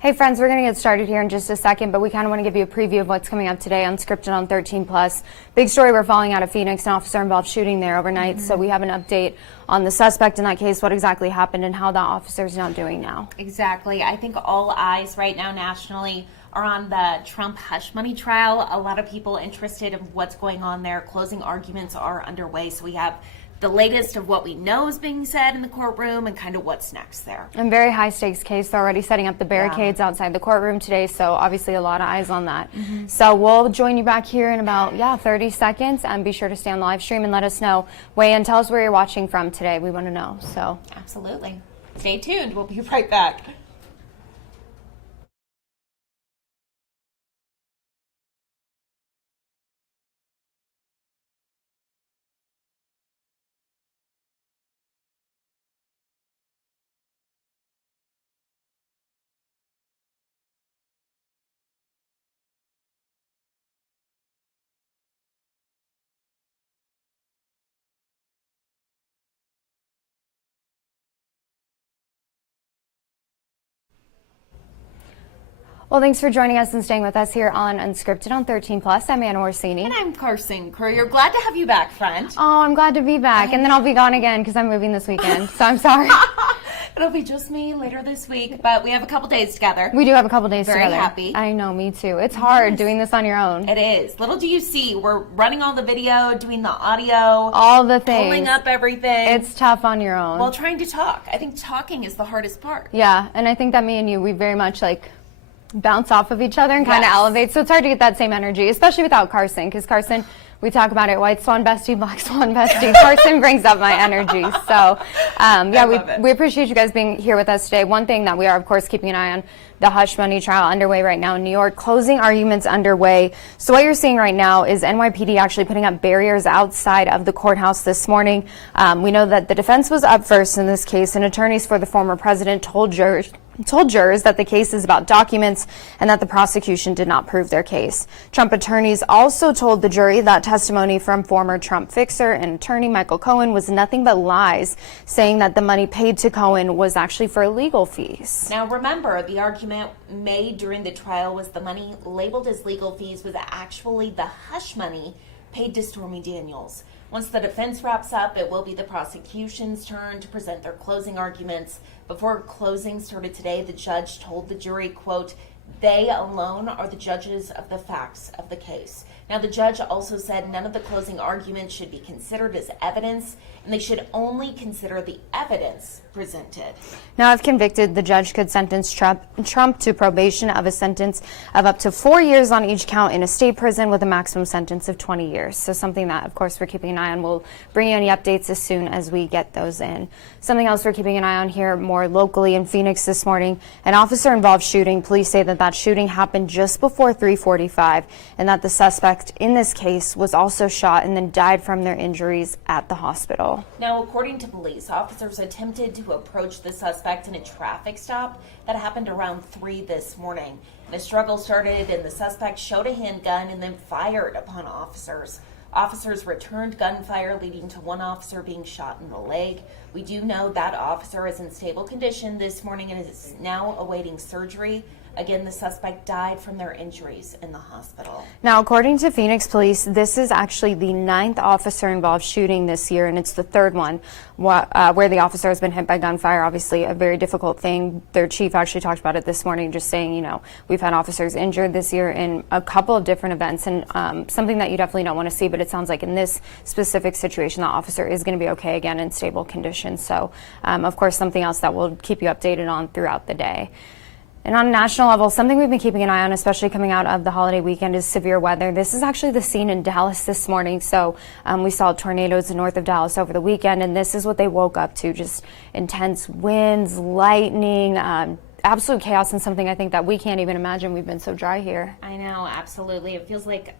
Hey friends, we're going to get started here in just a second, but we kind of want to give you a preview of what's coming up today on Unscripted on 13+. Big story we're following out of Phoenix, an officer-involved shooting there overnight. So we have an update on the suspect in that case, what exactly happened, and how that officer is now doing now. Exactly. I think all eyes right now nationally are on the Trump hush money trial. A lot of people interested in what's going on there. Closing arguments are underway, so we have the latest of what we know is being said in the courtroom and kind of what's next there. And very high stakes case. They're already setting up the barricades outside the courtroom today, so obviously a lot of eyes on that. So we'll join you back here in about 30 seconds, and be sure to stay on the live stream and let us know. Weigh in, tell us where you're watching from today. We want to know. So Absolutely. Stay tuned. We'll be right back. well, thanks for joining us and staying with us here on Unscripted on 13+. I'm Anna Orsini. And I'm Carson Courier. Glad to have you back, friend. Oh, I'm glad to be back. And then I'll be gone again because I'm moving this weekend. So I'm sorry. It'll be just me later this week, but we have a couple days together. We do have a couple days Very together. happy. I know, me too. It's hard doing this on your own. It is. Little do you see, we're running all the video, doing the audio, All the things. pulling up everything. It's tough on your own. while trying to talk. I think talking is the hardest part. Yeah, and I think that me and you, we very much bounce off of each other and kind of Yes. elevate. So it's hard to get that same energy, especially without Carson, because Carson, we talk about it, white swan bestie, black swan bestie. Carson brings up my energy. So love it. we appreciate you guys being here with us today. One thing that we are, of course, keeping an eye on, the hush money trial underway right now in New York, closing arguments underway. So what you're seeing right now is NYPD actually putting up barriers outside of the courthouse this morning. We know that the defense was up first in this case, and attorneys for the former president told jurors that the case is about documents and that the prosecution did not prove their case. Trump attorneys also told the jury that testimony from former Trump fixer and attorney Michael Cohen was nothing but lies, saying that the money paid to Cohen was actually for legal fees. Now remember, the argument made during the trial was the money labeled as legal fees was actually the hush money paid to Stormy Daniels. Once the defense wraps up, it will be the prosecution's turn to present their closing arguments. Before closing started today, the judge told the jury, quote, "They alone are the judges of the facts of the case." Now, the judge also said none of the closing arguments should be considered as evidence, and they should only consider the evidence presented. Now, if convicted, the judge could sentence Trump to probation of a sentence of up to 4 years on each count in a state prison with a maximum sentence of 20 years. So something that, of course, we're keeping an eye on. We'll bring you any updates as soon as we get those in. Something else we're keeping an eye on here more locally in Phoenix this morning, an officer-involved shooting. Police say that shooting happened just before 3:45 and that the suspect in this case was also shot and then died from their injuries at the hospital. Now, according to police, officers attempted to approach the suspect in a traffic stop that happened around 3 this morning. The struggle started and the suspect showed a handgun and then fired upon officers. Officers returned gunfire, leading to one officer being shot in the leg. We do know that officer is in stable condition this morning and is now awaiting surgery. Again, the suspect died from their injuries in the hospital. Now, according to Phoenix police, this is actually the 9th officer-involved shooting this year, and it's the 3rd one where the officer has been hit by gunfire. Obviously, a very difficult thing. Their chief actually talked about it this morning, just saying, we've had officers injured this year in a couple of different events, and something that you definitely don't want to see, but it sounds like in this specific situation, the officer is going to be okay again in stable condition. So, of course, something else that we'll keep you updated on throughout the day. And on a national level, something we've been keeping an eye on, especially coming out of the holiday weekend, is severe weather. This is actually the scene in Dallas this morning. So we saw tornadoes north of Dallas over the weekend, and this is what they woke up to, just intense winds, lightning, absolute chaos, and something I think that we can't even imagine. We've been so dry here. I know, absolutely. It feels like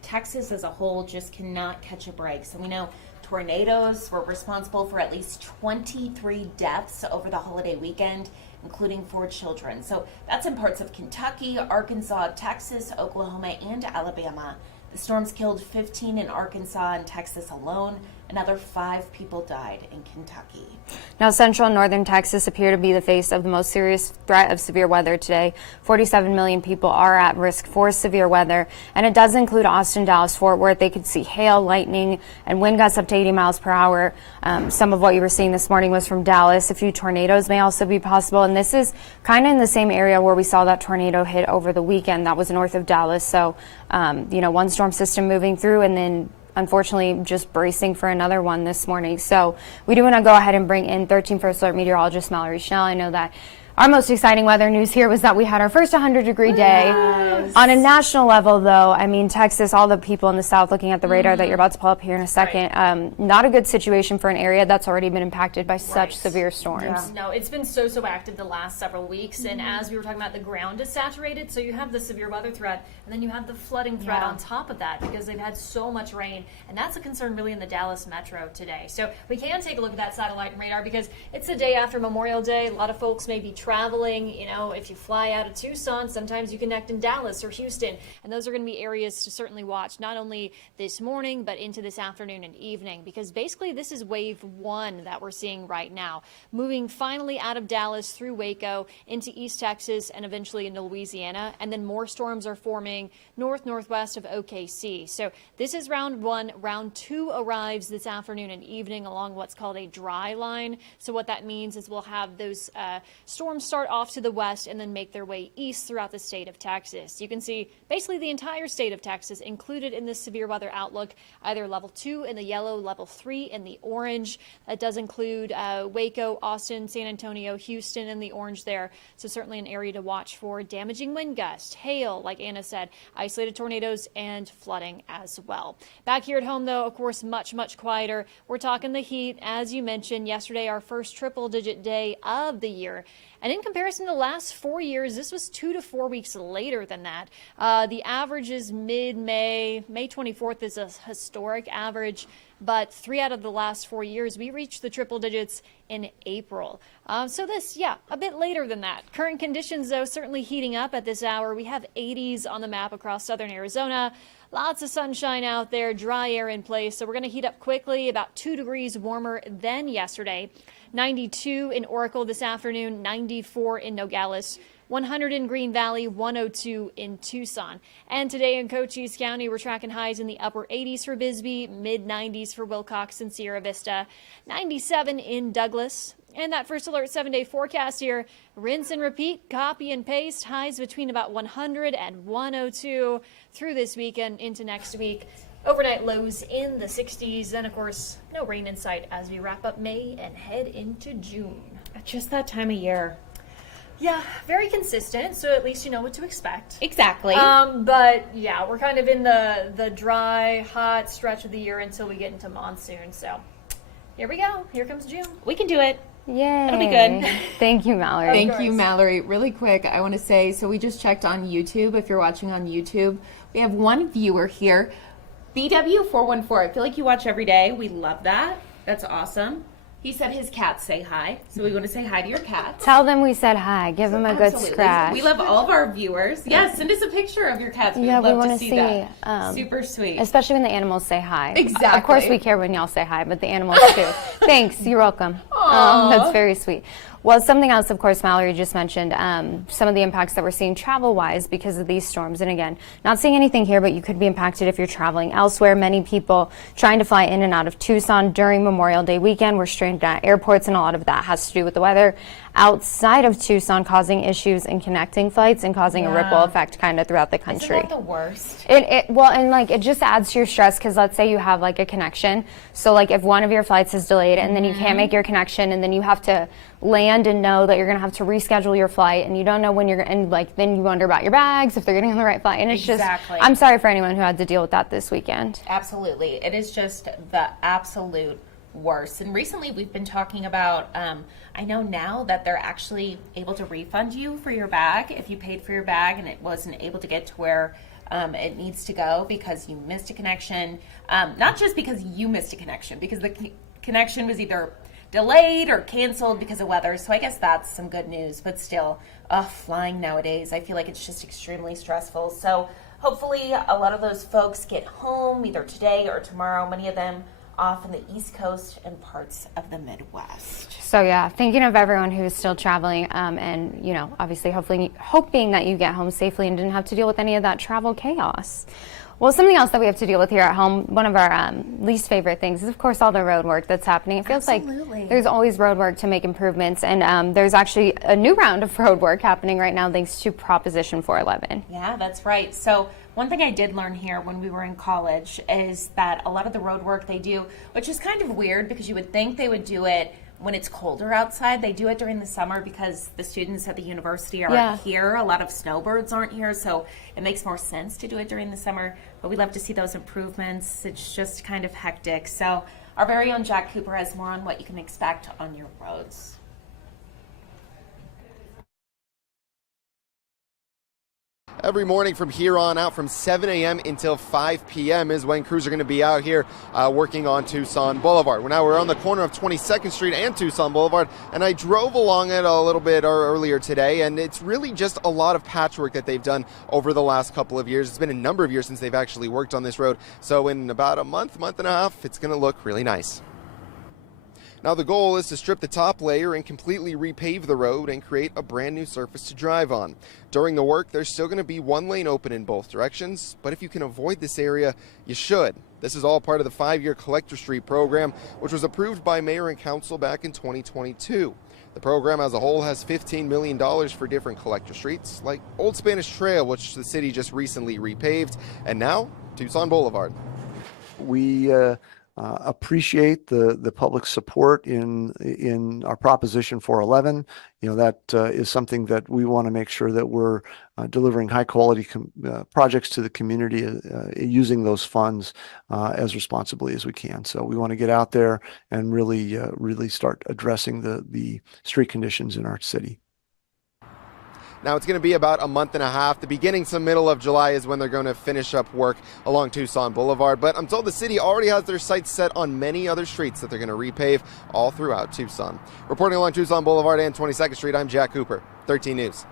Texas as a whole just cannot catch a break. So we know tornadoes were responsible for at least 23 deaths over the holiday weekend, including 4 children. So that's in parts of Kentucky, Arkansas, Texas, Oklahoma, and Alabama. The storms killed 15 in Arkansas and Texas alone. Another 5 people died in Kentucky. Now, central and northern Texas appear to be the face of the most serious threat of severe weather today. 47 million people are at risk for severe weather, and it does include Austin, Dallas, Fort Worth. They could see hail, lightning, and wind gusts up to 80 miles per hour. Some of what you were seeing this morning was from Dallas. A few tornadoes may also be possible, and this is kind of in the same area where we saw that tornado hit over the weekend. That was north of Dallas. So, one storm system moving through, and then unfortunately just bracing for another one this morning. So we do want to go ahead and bring in 13 First Alert meteorologist Mallory Schnell. I know that our most exciting weather news here was that we had our first 100-degree day. Yes. On a national level, though, I mean, Texas, all the people in the south looking at the radar that you're about to pull up here in a second, not a good situation for an area that's already been impacted by such severe storms. Yeah. No, it's been so active the last several weeks, and as we were talking about, the ground is saturated, so you have the severe weather threat, and then you have the flooding threat on top of that because they've had so much rain, and that's a concern really in the Dallas metro today. So we can take a look at that satellite radar because it's the day after Memorial Day. A lot of folks may be traveling. If you fly out of Tucson, sometimes you connect in Dallas or Houston, and those are going to be areas to certainly watch, not only this morning, but into this afternoon and evening, because basically this is wave 1 that we're seeing right now, moving finally out of Dallas through Waco into East Texas and eventually into Louisiana, and then more storms are forming northwest of OKC. So this is round 1. Round 2 arrives this afternoon and evening along what's called a dry line. So what that means is we'll have those storms start off to the west and then make their way east throughout the state of Texas. You can see basically the entire state of Texas included in this severe weather outlook, either level 2 in the yellow, level 3 in the orange. That does include Waco, Austin, San Antonio, Houston in the orange there. So certainly an area to watch for damaging wind gusts, hail, like Anna said, isolated tornadoes, and flooding as well. Back here at home, though, of course, much quieter. We're talking the heat. As you mentioned, yesterday, our first triple-digit day of the year. And in comparison to the last 4 years, this was 2 to 4 weeks later than that. The average is mid-May. May 24th is a historic average, but 3 out of the last 4 years, we reached the triple digits in April. So this, a bit later than that. Current conditions, though, certainly heating up at this hour. We have 80s on the map across southern Arizona. Lots of sunshine out there, dry air in place. So we're going to heat up quickly, about 2 degrees warmer than yesterday. 92 in Oracle this afternoon, 94 in Nogales, 100 in Green Valley, 102 in Tucson. And today in Cochise County, we're tracking highs in the upper 80s for Bisbee, mid-90s for Wilcox and Sierra Vista, 97 in Douglas. And that First Alert 7-day forecast here, rinse and repeat, copy and paste, highs between about 100 and 102 through this weekend into next week. Overnight lows in the 60s, and of course, no rain in sight as we wrap up May and head into June. Just that time of year. Yeah, very consistent, so at least you know what to expect. Exactly. But yeah, we're kind of in the dry, hot stretch of the year until we get into monsoon. So here we go. Here comes June. We can do it. Yay. It'll be good. Thank you, Mallory. Thank you, Mallory. Really quick, I want to say, so we just checked on YouTube. If you're watching on YouTube, we have one viewer here. BW414. I feel like you watch every day. We love that. That's awesome. He said his cats say hi, so we want to say hi to your cats. Tell them we said hi. Give them a good scratch. We love all of our viewers. Yes, send us a picture of your cats. We'd Yeah, we love want to to see see. that. Super sweet. Especially when the animals say hi. Exactly. Of course, we care when y'all say hi, but the animals too. Thanks. You're welcome. That's very sweet. Well, something else, of course, Mallory just mentioned, some of the impacts that we're seeing travel-wise because of these storms. And again, not seeing anything here, but you could be impacted if you're traveling elsewhere. Many people trying to fly in and out of Tucson during Memorial Day weekend were stranded at airports, and a lot of that has to do with the weather outside of Tucson, causing issues in connecting flights and causing a ripple effect kind of throughout the country. Isn't that the worst? It just adds to your stress because let's say you have like a connection. So like if one of your flights is delayed and then you can't make your connection and then you have to land and know that you're going to have to reschedule your flight and you don't know when you're going to, and like then you wonder about your bags, if they're getting on the right flight. And it's Exactly. just, I'm sorry for anyone who had to deal with that this weekend. Absolutely. It is just the absolute worst. And recently we've been talking about, I know now that they're actually able to refund you for your bag if you paid for your bag and it wasn't able to get to where it needs to go because you missed a connection. Not just because you missed a connection, because the connection was either delayed or canceled because of weather. So I guess that's some good news, but still, flying nowadays, I feel like it's just extremely stressful. So hopefully a lot of those folks get home either today or tomorrow. Many of them off in the East Coast and parts of the Midwest. So yeah, thinking of everyone who is still traveling, and obviously, hoping that you get home safely and didn't have to deal with any of that travel chaos. Well, something else that we have to deal with here at home, one of our least favorite things is, of course, all the road work that's happening. It feels like there's always road work to make improvements, and there's actually a new round of road work happening right now thanks to Proposition 411. Yeah, that's right. So one thing I did learn here when we were in college is that a lot of the road work they do, which is kind of weird because you would think they would do it when it's colder outside. They do it during the summer because the students at the university aren't here. A lot of snowbirds aren't here, so it makes more sense to do it during the summer. But we love to see those improvements. It's just kind of hectic. So our very own Jack Cooper has more on what you can expect on your roads. Every morning from here on out, from 7 a.m. until 5 p.m. is when crews are going to be out here working on Tucson Boulevard. We're on the corner of 22nd Street and Tucson Boulevard, and I drove along it a little bit earlier today, and it's really just a lot of patchwork that they've done over the last couple of years. It's been a number of years since they've actually worked on this road, so in about a month and a half, it's going to look really nice. Now the goal is to strip the top layer and completely repave the road and create a brand new surface to drive on. During the work, there's still going to be one lane open in both directions, but if you can avoid this area, you should. This is all part of the 5-year Collector Street program, which was approved by Mayor and Council back in 2022. The program as a whole has $15 million for different collector streets, like Old Spanish Trail, which the city just recently repaved, and now Tucson Boulevard. We appreciate the public support in our Proposition 411. That is something that we want to make sure that we're delivering high quality projects to the community using those funds as responsibly as we can. So we want to get out there and really start addressing the street conditions in our city. Now it's going to be about a month and a half. The beginning to middle of July is when they're going to finish up work along Tucson Boulevard. But I'm told the city already has their sights set on many other streets that they're going to repave all throughout Tucson. Reporting along Tucson Boulevard and 22nd Street, I'm Jack Cooper, 13 News.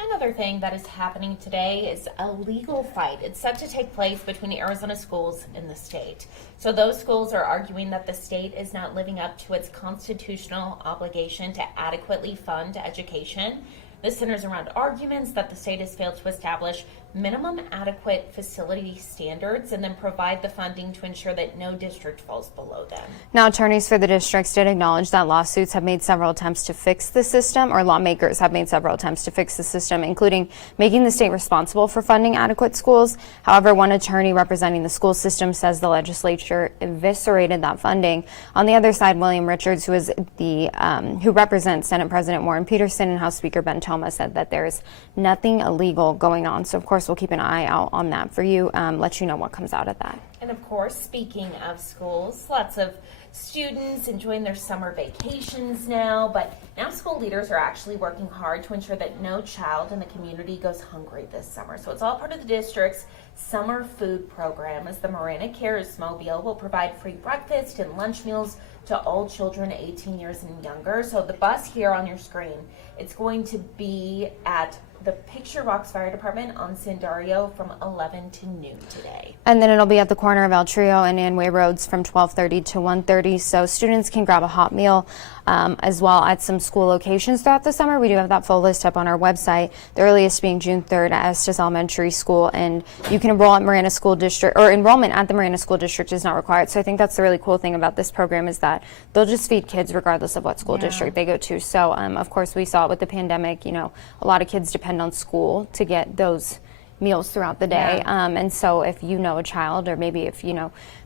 Another thing that is happening today is a legal fight. It's set to take place between Arizona schools and the state. So those schools are arguing that the state is not living up to its constitutional obligation to adequately fund education. This centers around arguments that the state has failed to establish minimum adequate facility standards and then provide the funding to ensure that no district falls below them. Now, attorneys for the districts did acknowledge that lawsuits have made several attempts to fix the system, or lawmakers have made several attempts to fix the system, including making the state responsible for funding adequate schools. However, one attorney representing the school system says the legislature eviscerated that funding. On the other side, William Richards, who represents Senate President Warren Peterson and House Speaker Ben Toma, said that there's nothing illegal going on. So, of course, we'll keep an eye out on that for you, let you know what comes out of that. And of course, speaking of schools, lots of students enjoying their summer vacations now, but now school leaders are actually working hard to ensure that no child in the community goes hungry this summer. So it's all part of the district's summer food program, as the Marana Cares Mobile will provide free breakfast and lunch meals to all children 18 years and younger. So the bus here on your screen, it's going to be at the Picture Rocks Fire Department on Sandario from 11 to noon today. And then it'll be at the corner of El Trio and Anway Roads from 12:30 to 1:30. So students can grab a hot meal as well at some school locations throughout the summer. We do have that full list up on our website, the earliest being June 3rd at Estes Elementary School. And you can enroll at Marana School District, or enrollment at the Marana School District is not required. So I think that's the really cool thing about this program is that they'll just feed kids regardless of what school district they go to. So of course we saw it with the pandemic, a lot of kids depend on school to get those meals throughout the day. And so if you know a child, or maybe if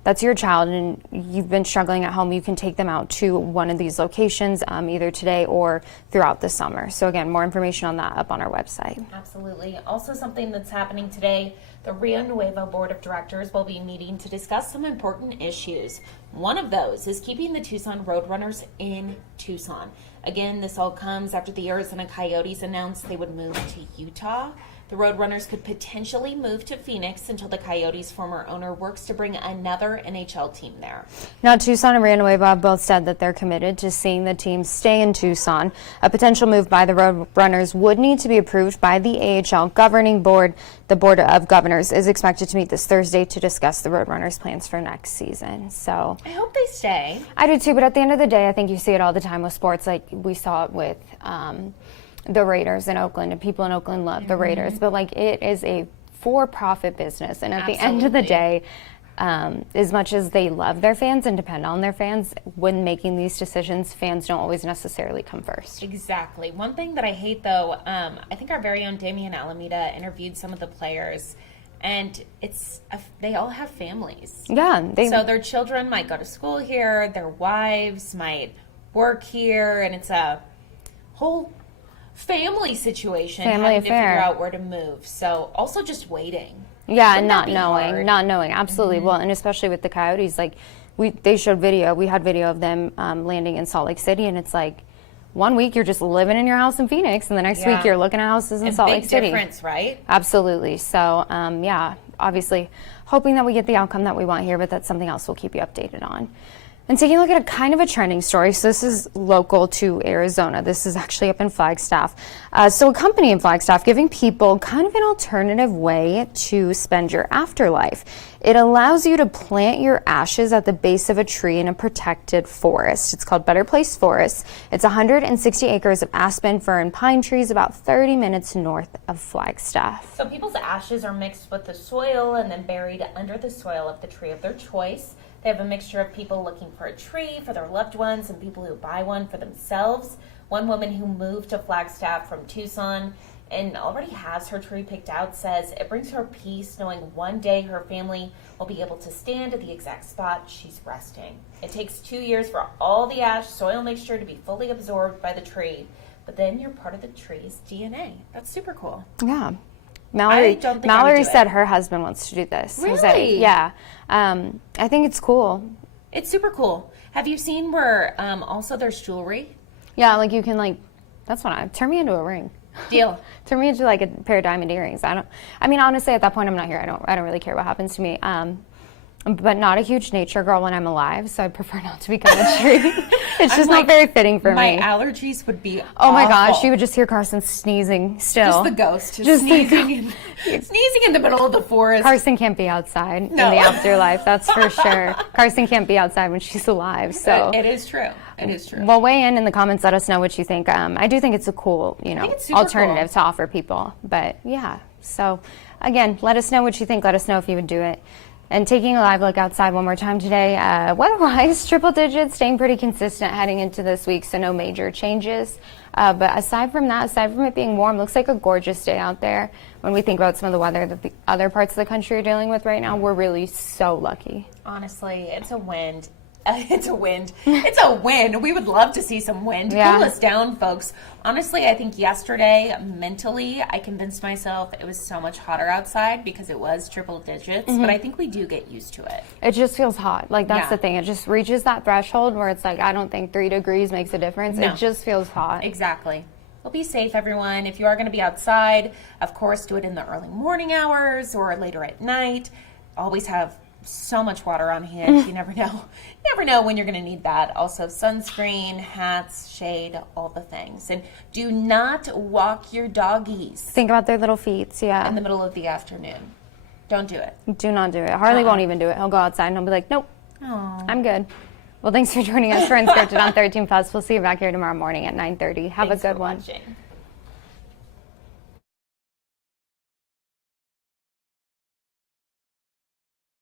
that's your child and you've been struggling at home, you can take them out to one of these locations either today or throughout the summer. So again, more information on that up on our website. Absolutely. Also something that's happening today, the Rio Nuevo Board of Directors will be meeting to discuss some important issues. One of those is keeping the Tucson Roadrunners in Tucson. Again, this all comes after the Arizona Coyotes announced they would move to Utah. The Roadrunners could potentially move to Phoenix until the Coyotes' former owner works to bring another NHL team there. Now, Tucson and Randall Bob both said that they're committed to seeing the team stay in Tucson. A potential move by the Roadrunners would need to be approved by the AHL governing board. The Board of Governors is expected to meet this Thursday to discuss the Roadrunners' plans for next season. So I hope they stay. I do too, but at the end of the day, I think you see it all the time with sports. Like we saw it with the Raiders in Oakland, and people in Oakland love the Raiders, but like it is a for-profit business, and at the end of the day, as much as they love their fans and depend on their fans, when making these decisions, fans don't always necessarily come first. Exactly. One thing that I hate, though, I think our very own Damian Alameda interviewed some of the players, and they all have families. Yeah, So their children might go to school here, their wives might work here, and it's a whole family situation, Family having affair. to figure out where to move. So also just waiting. Yeah, and Wouldn't that not be knowing, hard? not knowing, absolutely. Well, and especially with the Coyotes, like they showed video. We had video of them landing in Salt Lake City, and it's like 1 week you're just living in your house in Phoenix, and the next Yeah. week you're looking at houses in And Salt big Lake City. difference, right? Absolutely. So, yeah, obviously hoping that we get the outcome that we want here, but that's something else we'll keep you updated on. And taking a look at a kind of a trending story. So this is local to Arizona. This is actually up in Flagstaff. So a company in Flagstaff giving people kind of an alternative way to spend your afterlife. It allows you to plant your ashes at the base of a tree in a protected forest. It's called Better Place Forest. It's 160 acres of aspen, fir, and pine trees about 30 minutes north of Flagstaff. So people's ashes are mixed with the soil and then buried under the soil of the tree of their choice. They have a mixture of people looking for a tree for their loved ones and people who buy one for themselves. One woman who moved to Flagstaff from Tucson and already has her tree picked out says it brings her peace knowing one day her family will be able to stand at the exact spot she's resting. It takes 2 years for all the ash soil mixture to be fully absorbed by the tree, but then you're part of the tree's DNA. That's super cool. Yeah. I Mallory, don't think I would Mallory do said it. her husband wants to do this. He was Really? yeah. I think it's cool. It's super cool. Have you seen where also there's jewelry? Yeah, like you can that's what turn me into a ring. Deal. Turn me into like a pair of diamond earrings. I mean, honestly, at that point, I'm not here. I don't really care what happens to me. But not a huge nature girl when I'm alive, so I prefer not to become a tree. It's just not very fitting for My me. allergies would be Oh my gosh, awful. you would just hear Carson sneezing still. Just the ghost. Just the sneezing in the middle of the forest. Carson can't be outside in the No. afterlife, that's for sure. Carson can't be outside when she's alive, so. It is true. It is true. Well, weigh in the comments. Let us know what you think. I do think it's a cool, think it's super alternative to offer people. But yeah, so again, let us know what you think. Let us know if you would do it. And taking a live look outside one more time today, weather-wise, triple digits, staying pretty consistent heading into this week, so no major changes. But aside from that, aside from it being warm, looks like a gorgeous day out there. When we think about some of the weather that the other parts of the country are dealing with right now, we're really so lucky. Honestly, it's a wind. It's a wind. It's a win. We would love to see some wind. Yeah. Cool us down, folks. Honestly, I think yesterday, mentally, I convinced myself it was so much hotter outside because it was triple digits, but I think we do get used to it. It just feels hot. Like, that's Yeah. the thing. It just reaches that threshold where it's like, I don't think 3 degrees makes a difference. No. It just feels hot. Exactly. Well, be safe, everyone. If you are going to be outside, of course, do it in the early morning hours or later at night. Always have so much water on hand. You never know. You never know when you're going to need that. Also, sunscreen, hats, shade, all the things. And do not walk your doggies Think about their little feet. Yeah. in the middle of the afternoon. Don't do it. Do not do it. Harley won't even do it. He'll go outside and he'll be like, nope, I'm good. Well, thanks for joining us for Unscripted on 13 Plus. We'll see you back here tomorrow morning at 9:30. Have Thanks a good for one. watching.